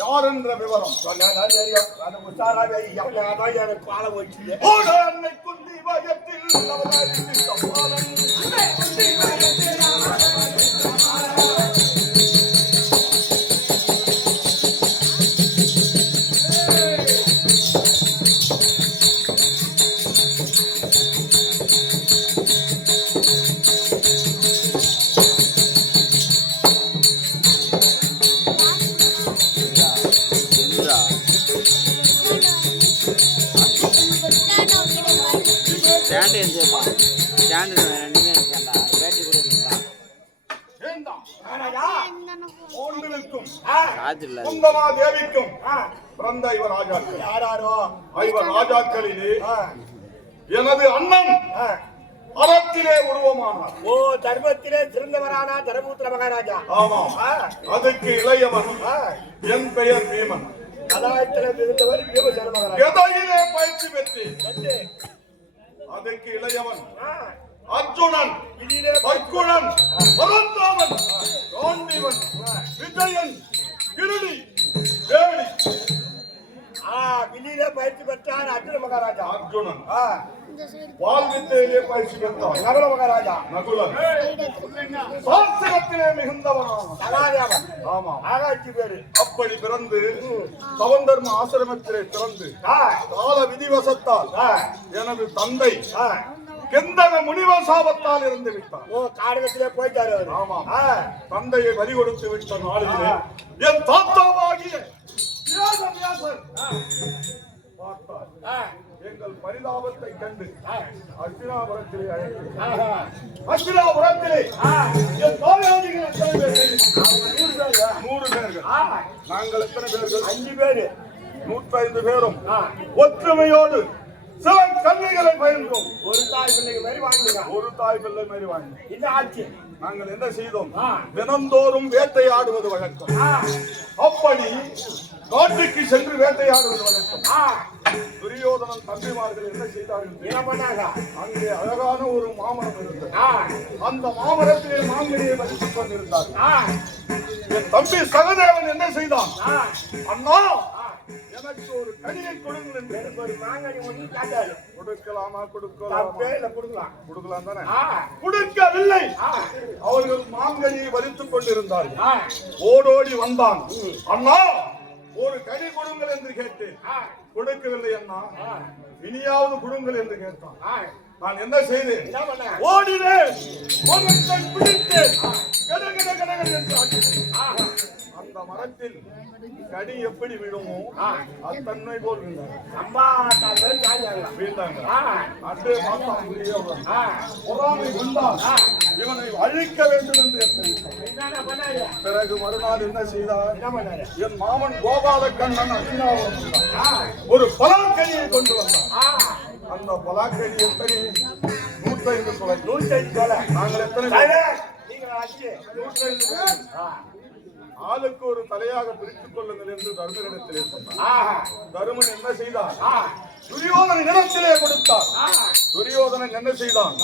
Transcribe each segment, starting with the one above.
யார் என்ற விவரம் சொன்னாதான் தெரியும். அது உஷாராக எவ்வளவு எனக்கு பால வச்சு அன்னை குந்தி வயத்தில் அவதாரித்த தேவிக்கும் பிறந்த இவர் ராஜாக்கள் யாராரோ இவர் ராஜாக்களிலே எனது அண்ணன் அறத்திலே உருவமானார். ஓ தர்மத்திலே சிறந்தவரானா தர்மபுத்திர மகாராஜா. ஆமாம். அதுக்கு இளையவன் என் பெயர் பீமன். கதாயத்திலே இருந்தவர் பீமசேன மகாராஜா. கதையிலே பயிற்சி பெற்று அதுக்கு இளையவன் அர்ஜுனன், பர்குணன், பரந்தாமன், காண்டீவன், விஜயன், கிருடி, வேடி. வில்லிலே பயிற்சி பெற்றார் அர்ஜுன மகாராஜா. அர்ஜுனன் வாழ்வித்தையிலே பயிற்சி பெற்றார் நகுல மகாராஜா. நகுலன் சாஸ்திரத்திலே மிகுந்தவனான சகாதேவன். ஆமா, ஆராய்ச்சி பேரு. அப்படி பிறந்து சவந்தர்ம ஆசிரமத்திலே பிறந்து கால விதிவசத்தால் எனது தந்தை கெந்தக முனிவசாபத்தால் இருந்து விட்டார். ஓ காரணத்திலே போயிட்டாரு. ஆமா, தந்தையை வரி கொடுத்து விட்ட நாளிலே என் தாத்தாவாகிய பார்த்தார். எங்கள் பரிதாபத்தை கண்டு அர்ஜுனாபுரத்திலே அழைத்து அர்ஜுனாபுரத்திலே என் தாயாதிகள் எத்தனை பேர்கள்? 100 பேர்கள். நாங்கள் எத்தனை பேர்கள்? 5 பேரு. 105 பேரும் ஒற்றுமையோடு சில கல்விகளை பயின்றோம். ஒரு தாய் பிள்ளைக்கு மாதிரி வாங்கினோம். ஒரு தாய் பிள்ளை மாதிரி வாங்கினோம். இந்த ஆட்சி நாங்கள் என்ன செய்தோம்? தினந்தோறும் வேட்டையாடுவது வழக்கம். அப்படி காட்டுக்கு சென்று வேட்டையாடுவது வழக்கம். துரியோதனன் தம்பிமார்கள் என்ன செய்தார்கள்? என்ன பண்ணாங்க? அங்கே அழகான ஒரு மாமரம் இருந்தது. அந்த மாமரத்திலே மாங்கனியை வசித்துக் கொண்டிருந்தார். என் தம்பி சகதேவன் என்ன செய்தான்? அண்ணா, எனக்கு ஒரு கனியை கொடுங்கள் என்று ஒரு மாங்கனி ஒன்று கேட்டாரு. கொடுக்கலாமா? கொடுக்கலாம் தானே? கொடுக்கவில்லை. அவர்கள் மாங்கனியை வலித்துக் கொண்டிருந்தார்கள். ஓடோடி வந்தான். அண்ணா, ஒரு கனி கொடுங்கள் என்று கேட்டேன். கொடுக்கவில்லை அண்ணா. இனியாவது கொடுங்கள் என்று கேட்டான். நான் என்ன செய்தேன்? ஓடினேன், பிடித்தேன், என்று ஆக்கினேன். அந்த மரத்தில் கனி எப்படி விடுமோ அத்தன்மை போல் வீழ்ந்தாங்க. அன்றே பொறாமை கொண்டால் இவனை அழிக்க வேண்டும் என்று பிறகு மறுநாள் என்ன செய்தார்? என் மாமன் கோபாலக்கண்ணன் அர்ஜுனாபுரம் ஒரு பலாக்கனியை கொண்டு வந்தார். அந்த பலாக்கனி எத்தனை? 105 கொலை. 105 கொலை. நாங்கள் எத்தனை? 105. ஆளுக்கு ஒரு தலையாக பிரித்துக் கொள்ளுங்கள் என்று தருமனிடத்திலே சொன்னார். தருமன் என்ன செய்தார்? துரியோதனன் இடத்திலே கொடுத்தார். துரியோதனன் என்ன செய்தான்?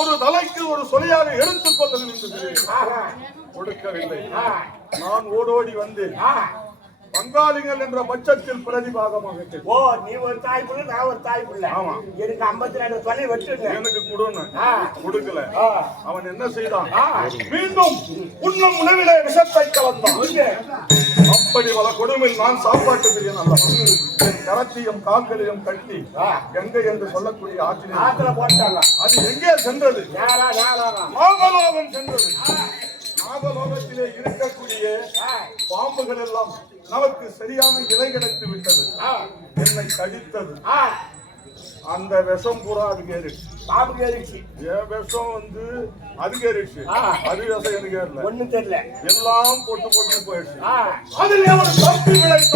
ஒரு தலைக்கு ஒரு சொலையாக எடுத்துக் கொள்ளுங்கள் என்று கொடுக்கவில்லை. நான் ஓடோடி வந்து பங்காளிகள் என்ற பட்சத்தில் பிரதிபாகமாக. ஓ, நீ ஒரு தாய் பிள்ளை, நான் ஒரு தாய் பிள்ளை. ஆமா, எனக்கு 52 கொலை வெட்டுங்க. எனக்கு கொடுக்கல. அவன் என்ன செய்தான்? மீண்டும் உண்ணும் உணவிலே விஷத்தை கலந்தான். அப்படி பல கொடுமையில் நான் சாப்பாட்டு பிரியன் அல்லவா. என் கரத்தையும் கால்களையும் கட்டி கங்கை என்று சொல்லக்கூடிய ஆற்றில போட்டாங்க. அது எங்கே சென்றது? நாகலோகம் சென்றது. நாகலோகத்திலே இருக்கக்கூடிய பாம்புகள் எல்லாம் நமக்கு சரியான இறை கிடைத்து விட்டது. என்னை கடித்தது. அந்த விஷம் பூரா அதுக்கு ஏறிடுச்சு. பாம்புக்கு ஏறிடுச்சு. என் விஷம் வந்து அதுக்கு ஏறிடுச்சு. அது விஷம் எனக்கு ஏறல. ஒண்ணும் தெரியல. எல்லாம் போட்டு போயிடுச்சு. அதில் ஒரு தப்பி விளைத்த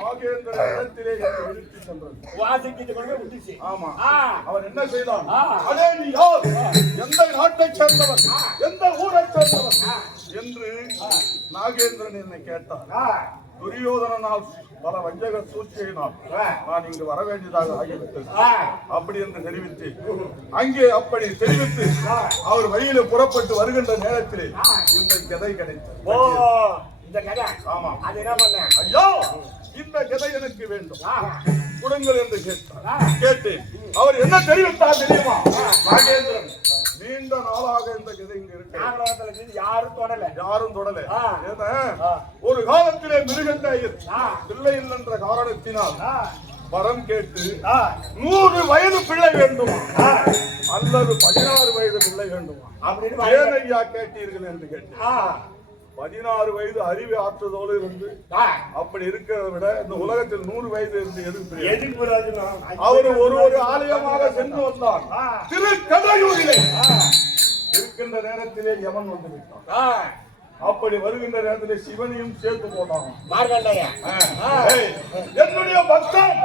நாகேந்திர இடத்திலே இழுத்து சென்றது. ஆமா, அவன் என்ன செய்தான்? அதே நீ யார்? எந்த நாட்டை சேர்ந்தவன்? எந்த ஊரை சேர்ந்தவன் என்று நாகேந்திரன் என்னை கேட்டான். துரியோதனால் பல வஞ்சக சூழ்ச்சியினால் நான் இங்கு வர வேண்டியதாக ஆகிவிட்டது அப்படி என்று தெரிவித்து அங்கே அப்படி தெரிவித்து அவர் வழியில புறப்பட்டு வருகின்ற நேரத்திலே இந்த கதை கிடைத்தது. இந்த கதை ஆமா அது என்ன பண்ண ஐயோ இந்த கதை எனக்கு வேண்டும் கொடுங்கள் என்று கேட்டேன் அவர் என்ன தெரிவித்தார் தெரியுமா நாகேந்திரன் நீண்ட நாளாக இந்த கதை இங்க இருக்கு யாரும் தொடல ஒரு காலத்திலே மிருகண்டாயர் பிள்ளை இல்லைன்ற காரணத்தினால் வரம் கேட்டு 100 வயது பிள்ளை வேண்டுமா அல்லது 16 வயது பிள்ளை வேண்டுமா அப்படின்னு ஏன் ஐயா கேட்டீர்கள் என்று கேட்டேன் 16 வயது அறிவு ஆற்றுதோடு இருந்து அப்படி இருக்கிறத விட இந்த உலகத்தில் 100 வயது இருந்து எதுக்கு அவர் ஒரு ஆலயமாக சென்று வந்தார் திருக்கடையூரிலே இருக்கின்ற நேரத்திலே யமன் வந்து விட்டான் அப்படி வருகின்ற நேரத்தில் சிவனையும் சேர்த்து போட்டாங்க என்னுடைய பக்தன்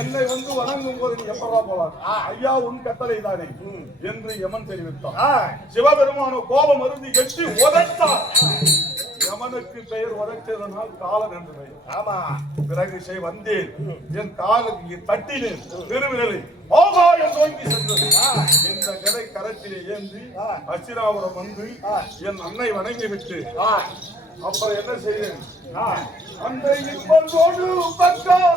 என்னை வந்து வணங்கும் போது நீ எப்படா போலாம் ஐயா உன் கட்டளை தானே என்று யமன் தெரிவித்தான் சிவபெருமான கோபம் அருந்தி எட்டி உதைத்தார் யமனுக்கு பெயர் உதைத்ததனால் காலன் என்று பெயர் ஆமா பிறகு வந்தேன் என் காலுக்கு தட்டினேன் திருவிரலை ஆகாயம் நோக்கி சென்றது இந்த கதை கரத்திலே ஏந்தி அச்சிராபுரம் வந்து என் அன்னை வணங்கி விட்டு அப்புறம் என்ன செய்தேன் அன்றை இப்போது பக்கம்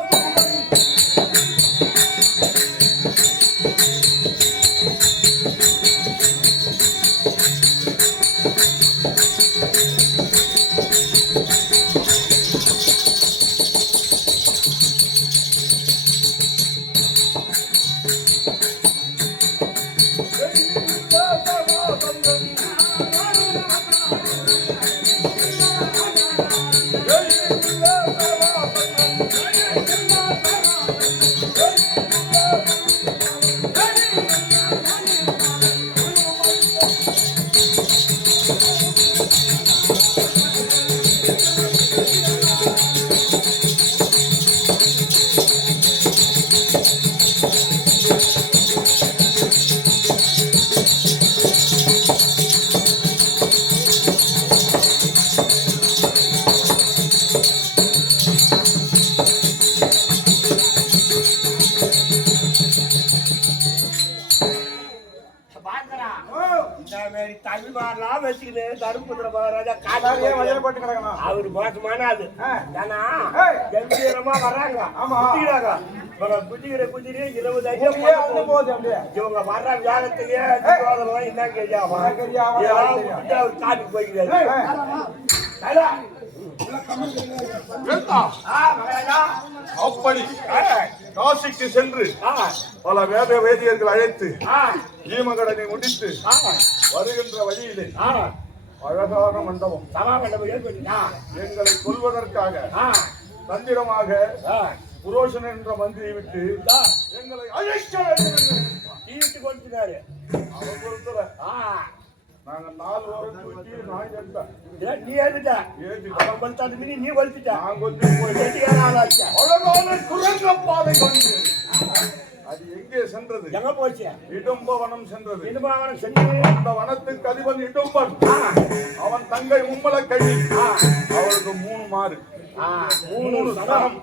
அவரு மோசமான அது கம்பீரமா வர்றாங்க குதிக்கிற 20 ஐட்டம் இவங்க வர்ற வியாகத்துக்கு என்ன கேட்காம அவர் காட்டுக்கு போய்க்கிறாரு அப்படி காசிக்கு சென்று பல வேத வேதியர்கள் அழைத்து ஈமகடனை முடித்து வருகின்ற வழியிலே அழகான மண்டபம் எங்களை கொல்வதற்காக தந்திரமாக புரோஷன் என்ற மந்திரியை விட்டு எங்களை அழைக்க கொடுத்தாரு அவன் பொறுத்தல நாங்க 4 வாரம் தூக்கி நான் எடுத்தேன் நீ எடுத்த அவன் பல்தாது மினி நீ வலிச்சிட்ட நான் கொஞ்சம் போய் அழகான குரங்க பாதை கொண்டு அது எங்கே சென்றது எங்க போச்சு இடும்பவனம் சென்றது இடும்பவனம் சென்று அந்த வனத்துக்கு அதிபன் இடும்பன் அவன் தங்கை மும்மலக்கண்ணி அவருக்கு 3 மாறு 3 ஸ்தனம்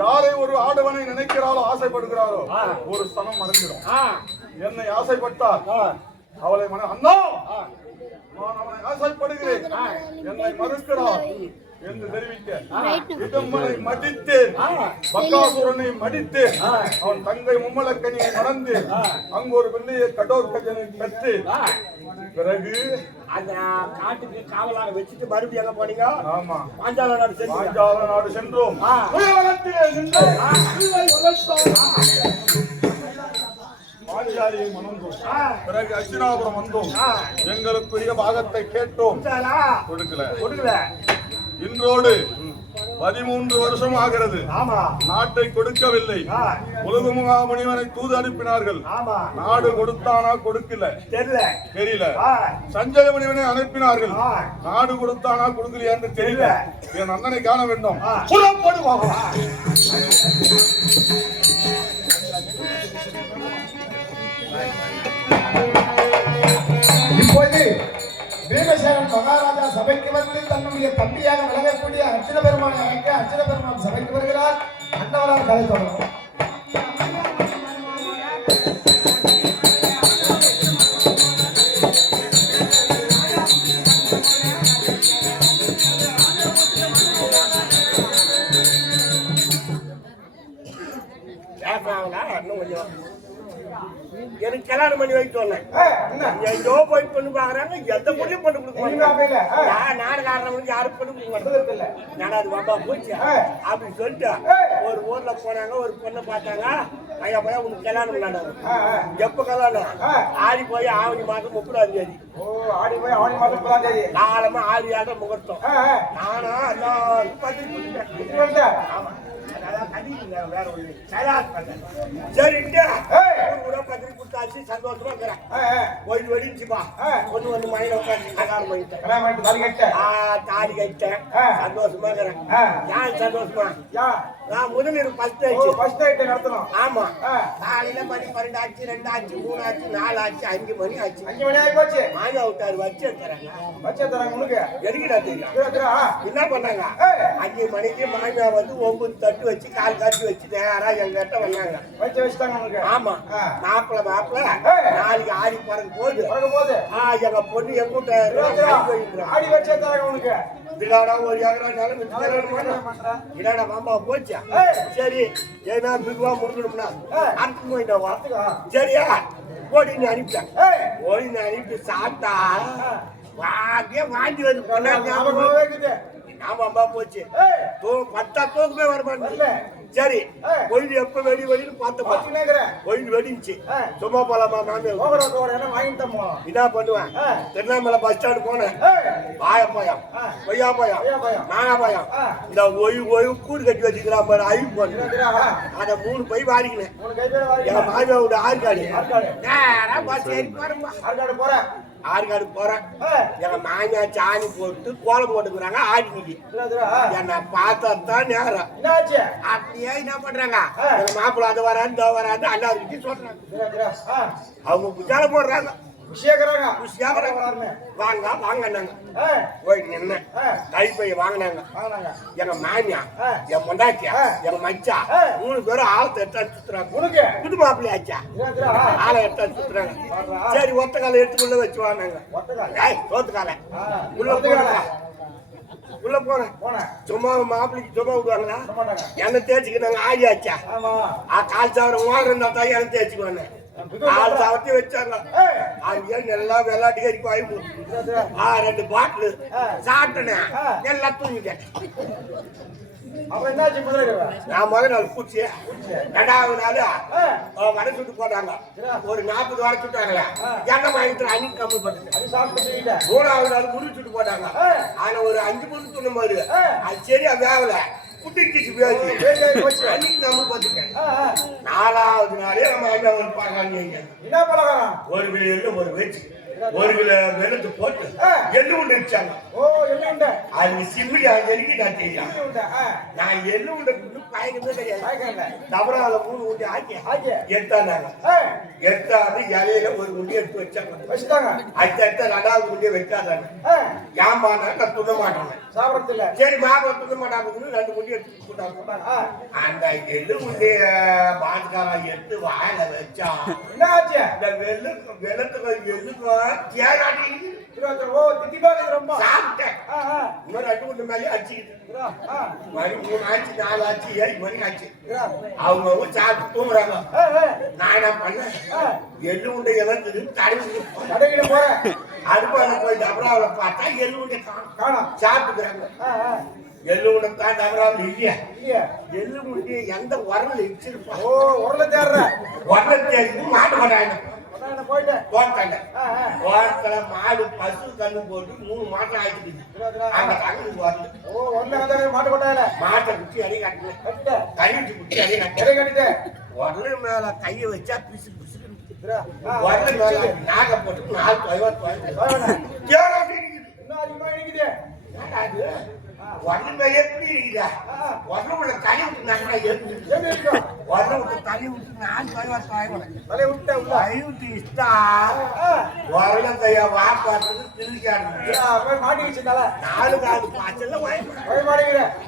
யாரை ஒரு ஆடவனை நினைக்கிறாரோ ஆசைப்படுகிறாரோ ஒரு ஸ்தனம் மறைஞ்சிடும் என்னை ஆசைப்பட்டார் அவளை அண்ணா நான் அவனை ஆசைப்படுகிறேன் என்னை மறுக்கிறார் என்று தெரிவிக்க இடும்பனை மடித்தேன் பக்காசுரனை மடித்தேன் அவன் தங்கை மும்மலக்கனியை மறந்து அங்கு ஒரு வெள்ளையை கடோர் கஜனை பெற்று பிறகு அந்த காட்டுக்கு காவலாக வச்சுட்டு மறுபடியும் எங்க போனீங்க ஆமா பாஞ்சால நாடு சென்றோம் பாஞ்சாலியை மணந்தோம் பிறகு அச்சினாபுரம் வந்தோம் எங்களுக்குரிய பாகத்தை கேட்டோம் கொடுக்கல இன்றோடு 13 வருஷம் ஆகிறது நாட்டை கொடுக்கவில்லை உலகமுகா முனிவனை தூது அனுப்பினார்கள் நாடு கொடுத்தானா கொடுக்கல தெரியல சஞ்சய முனிவனை அனுப்பினார்கள் நாடு கொடுத்தானா கொடுக்கலையா என்று தெரியல என் அண்ணனை காண வேண்டும் புறப்படுவாங்க இப்போது பீமசேனன் மகாராஜா சபைக்கு வந்து தன்னுடைய தம்பியாக விளங்கக்கூடிய அர்ச்சன பெருமானை அழைக்க அர்ச்சன பெருமான் சபைக்கு வருகிறார். அன்னவரால் கதை தொடரும். எனக்கு கல்யாணம் பண்ணி வைக்க சொன்னேன் எங்கோ போய் பொண்ணு பாக்குறாங்க எந்த பொண்ணையும் பொண்ணு கொடுக்க மாட்டேன் நாடு காரணம் யாரும் பொண்ணு கொடுக்க மாட்டேன் நாடாது பாப்பா போச்சு அப்படின்னு சொல்லிட்டு ஒரு ஊர்ல போனாங்க ஒரு பொண்ணை பார்த்தாங்க ஐயா பையா உனக்கு கல்யாணம் நடக்கும் எப்ப கல்யாணம் ஆடி போய் ஆவணி மாசம் 30ஆம் தேதி ஆடி போய் ஆவணி மாசம் 30ஆம் தேதி காலமா 6 ஆட்டம் முகூர்த்தம் நானா எல்லாரும் பார்த்து ஆமா வேற ஒண்ணு சரிட்டு பத்திரிக்கை கொடுத்தாச்சு சந்தோஷமா இருக்கிறேன் கோயில் வெடிச்சுப்பா ஒண்ணு வந்து மயில உட்காந்து கல்யாணம் பண்ணிட்டேன் தாலி கட்டேன் சந்தோஷமா இருக்கிறேன் ஏன் சந்தோஷமா நான் முதலில் ஃபர்ஸ்ட் ஆயிட்டு நடத்தணும் ஆமா காலையில மணி 12 ஆச்சு 2 ஆச்சு 3 ஆச்சு 4 ஆச்சு 5 மணி ஆச்சு 5 மணி ஆகி போச்சு மாயா விட்டாரு வச்சு தராங்க உங்களுக்கு எதுக்குடா தெரியும் என்ன பண்ணாங்க 5 மணிக்கு மாயா வந்து 9 தட்டு வச்சு கால் காட்சி வச்சு நேரா எங்க கிட்ட வந்தாங்க வச்சுட்டாங்க ஆமா மாப்பிள்ள நாளைக்கு ஆடி பிறகு போகுது எங்க பொண்ணு எங்கூட்ட ஆடி வச்சே தராங்க உனக்கு விளையாடா ஒரு இல்லடா மாமா போச்சா சரி ஏன்னா மிகுவா முடிக்கணும்னா அனுப்பி போயிட்டவா சரியா ஓடின்னு அனுப்பிட்டேன் ஓடின்னு அனுப்பி சாப்பிட்டா வாந்தி வந்து போனா ஆமாம்பா போச்சு பட்டா தூக்கமே வர மாட்டேன் சரி கோயில் எப்ப வெளின்னு பார்த்த கோயில் வெடிச்சு சும்மா போலாமா என்ன பண்ணுவேன் திருவண்ணாமலை பஸ் ஸ்டாண்டு போனேன் பாயப்பாயம் கொய்யாப்பாயம் நாகாபாயம் இந்த ஓய்வு கூடு கட்டி வச்சுக்கிறான் பாரு அழிவு போன அத 3 பை வாரிக்கினேன் என் மாமியாவோட ஆற்காடு நேரம் பஸ் ஏறி போறேன் ஆற்காடு போறேன் எங்க மாமியா சாணி போட்டு கோலம் போட்டுக்கிறாங்க ஆடினிக்கு என்ன பார்த்தா நேரம் அப்படியே என்ன பண்றாங்க எங்க மாப்பிள்ள அது வராது அண்ணாருக்கு சொல்றாங்க அவங்க குச்சால போடுறாங்க வாங்கினாங்க போய் நின்ன கைப்பைய வாங்கினாங்க எங்க மாமியா என் பொண்டாட்டியா எங்க மச்சா 3 பேரும் ஆளத்தை எடுத்து சுத்துறாங்க புது மாப்பிள்ளையாச்சா ஆளை எடுத்து சுத்துறாங்க சரி ஒத்த காலை எடுத்துக்குள்ள வச்சு வாங்கினாங்க தோத்துக்கால உள்ள போனேன் சும்மா மாப்பிள்ளைக்கு சும்மா விடுவாங்களா என்ன தேய்ச்சிக்கினாங்க ஆடியாச்சா கால் சாவரம் ஓடுறா தான் என்ன தேய்ச்சிக்குவாங்க கால் சாவத்தி வச்சாங்க அங்கே நல்லா விளையாட்டு கறி வாய்ப்பு 2 பாட்டில் சாப்பிட்டேன் எல்லாம் தூங்கிட்டேன் நான் முதல் நாள் பூச்சி 2வது நாள் வடை சுட்டு போட்டாங்க ஒரு 40 வடை சுட்டாங்களே எண்ணெய் வாங்கிட்டு அன்னைக்கு கம்மி பண்ணிட்டேன் 3வது நாள் முடி சுட்டு போட்டாங்க ஆனா ஒரு 5 முடி துண்ண மாதிரி அது சரியா வேவல குட்டிச்சு அன்னைக்கு நம்ம பார்த்துட்டேன் 4வது நாளே நம்ம ஒரு பாருங்க என்ன பழகம் 1 கிலோ எள்ளு ஒரு வச்சு 1 கிலோ வெள்ளத்தை போட்டு எள்ளு உண்டு வச்சாங்க அது சிம்மி எரிக்கி நான் தெரியும் நான் எள்ளு உண்டை பயக்கவே கிடையாது தவறால 3 உண்டி ஆக்கி எடுத்தாங்க எடுத்தாது இலையில ஒரு உண்டி எடுத்து வச்சாங்க அடுத்த 2வது உண்டியை வைக்காதாங்க ஏமானா நான் துண்ண மாட்டேன் சாப்பிடல சரி மாப்பிள்ள துண்ண மாட்டாங்க 2 உண்டி எடுத்து போட்டாங்க அந்த எள்ளு உண்டிய பாதுகாரா எடுத்து வாயில வச்சா என்ன ஆச்சு இந்த வெள்ளத்துக்கு எள்ளுக்கும் தேராடி ரொம்ப சாப்பிட்டேன் இன்னொரு 2 உண்டு மேலே அடிச்சுக்கிட்டு மணி 3 ஆச்சு 4 ஆச்சு 7 மணி ஆச்சு அவங்க சாப்பிட்டு தூங்குறாங்க நான் என்ன பண்ணேன் எள்ளு உண்டை இழந்தது தடவிட்டு போறேன் அடுப்பால போய் டபராவில பார்த்தா எள்ளு உண்டை காணும் சாப்பிட்டுக்கிறாங்க எள்ளு உண்டை தான் டபராவில் இல்லையா எள்ளு உண்டை எந்த உரல இடிச்சிருப்பா உரல தேடுற உரல தேடி மாட்ட மாட்டாங்க போயிட்டேன் மாடு பசு கண்ணு போட்டு 3 மாட்டை ஆயிடுச்சு அந்த கண்ணு வரல மாட்டு கொட்டாயில மாட்டை குட்டி அடி கட்டல கழிச்சு குட்டி அடி கட்டல உரல மேல கையை வச்சா பிசு பிசு உரல மேல நாக போட்டு 4 உரல மேல எப்படி இருக்குதா உரல உள்ள தனி விட்டு நாங்க உரல விட்டு தனி விட்டு 4 விட்டு இஷ்டா உரல கைய வாப்பாடுறது திருக்காடு மாட்டிக்கிச்சுனால 4 பாய்ச்சல்ல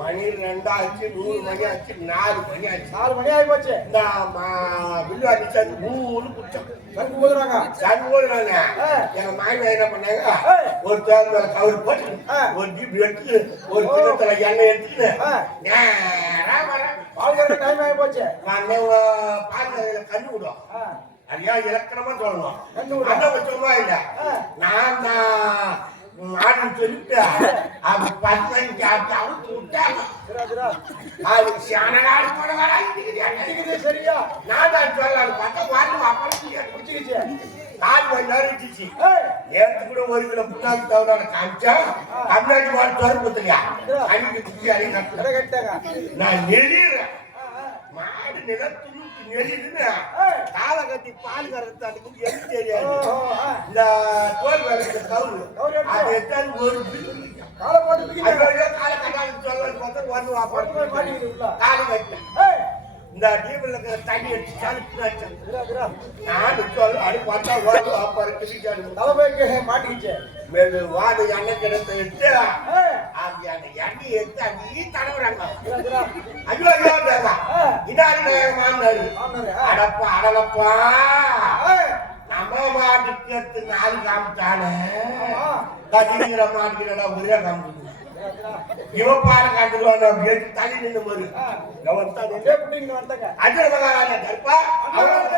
மணி 2 ஆச்சு 3 மணி ஆச்சு 4 மணி ஆச்சு 4 மணி ஆகி போச்சு இந்த வில்லுவாடி சங்கு 3 குச்சம் சங்கு போடுறாங்க எங்க மாமியார் என்ன பண்ணாங்க ஒரு தேர் மேல கவர் போட்டு ஒரு ஜீப் எடுத்து ஒரு கிணத்துல எண்ணெய் எடுத்துட்டு நேரா வர டைம் ஆகி போச்சு பால் கண்ணு விடும் அது ஏன் இலக்கணமா சொல்லணும் அண்ணன் சும்மா இல்ல நான் தான் மாடு சொல்லிட்டு அது 10 மணிக்கு அவுத்து விட்டாங்க அது சியான நாடு போட வராது சரியா நான் தான் சொல்லலாம் பார்த்தா வாட்டு அப்புறம் குடிச்சிருச்சு 4 மணி நேரம் இருந்துச்சு நேற்று கூட 1 கிலோ புண்ணாக்கு தவிர காமிச்சா தமிழ்நாட்டு மாடு தோறு குத்துறியா அன்னைக்கு குச்சி அடி கட்டாங்க நான் நெளிறேன் மாடு நிலத்துக்கு நெளிதுன்னு காலை கட்டி பால் கறந்து அதுக்கு எது தெரியாது இந்த தோல் வேலைக்கு கவுரு அது எத்தாலும் ஒரு காலை போட்டு காலை கட்டாலும் சொல்லு பார்த்தா வந்து வாப்பாடு காலை கட்டேன் இந்த டீபிள் இருக்கிற தண்ணி அடிச்சு சாலிச்சு நான் சொல்ல அது பார்த்தா வந்து வாப்பாடு கிளிக்காடு தலைமைக்கு மாட்டிக்கிச்சு மேலு வாடு எண்ணெய் கிடத்தை எடுத்து அந்த எண்ணெய் எடுத்து அங்கேயே தடவுறாங்க ஐயோ ஐயோ இதாரு மாந்தாரு அடப்பா அடலப்பா நம்ம மாட்டுக்கு எடுத்து 4 காமிச்சானே கதிரிங்கிற மாட்டுக்கிறடா ஒரே காமிச்சு இவன் பாரு காட்டுவாங்க எடுத்து தள்ளி நின்று போது வந்தாங்க அஜய் மகாராஜா கற்பா அவன்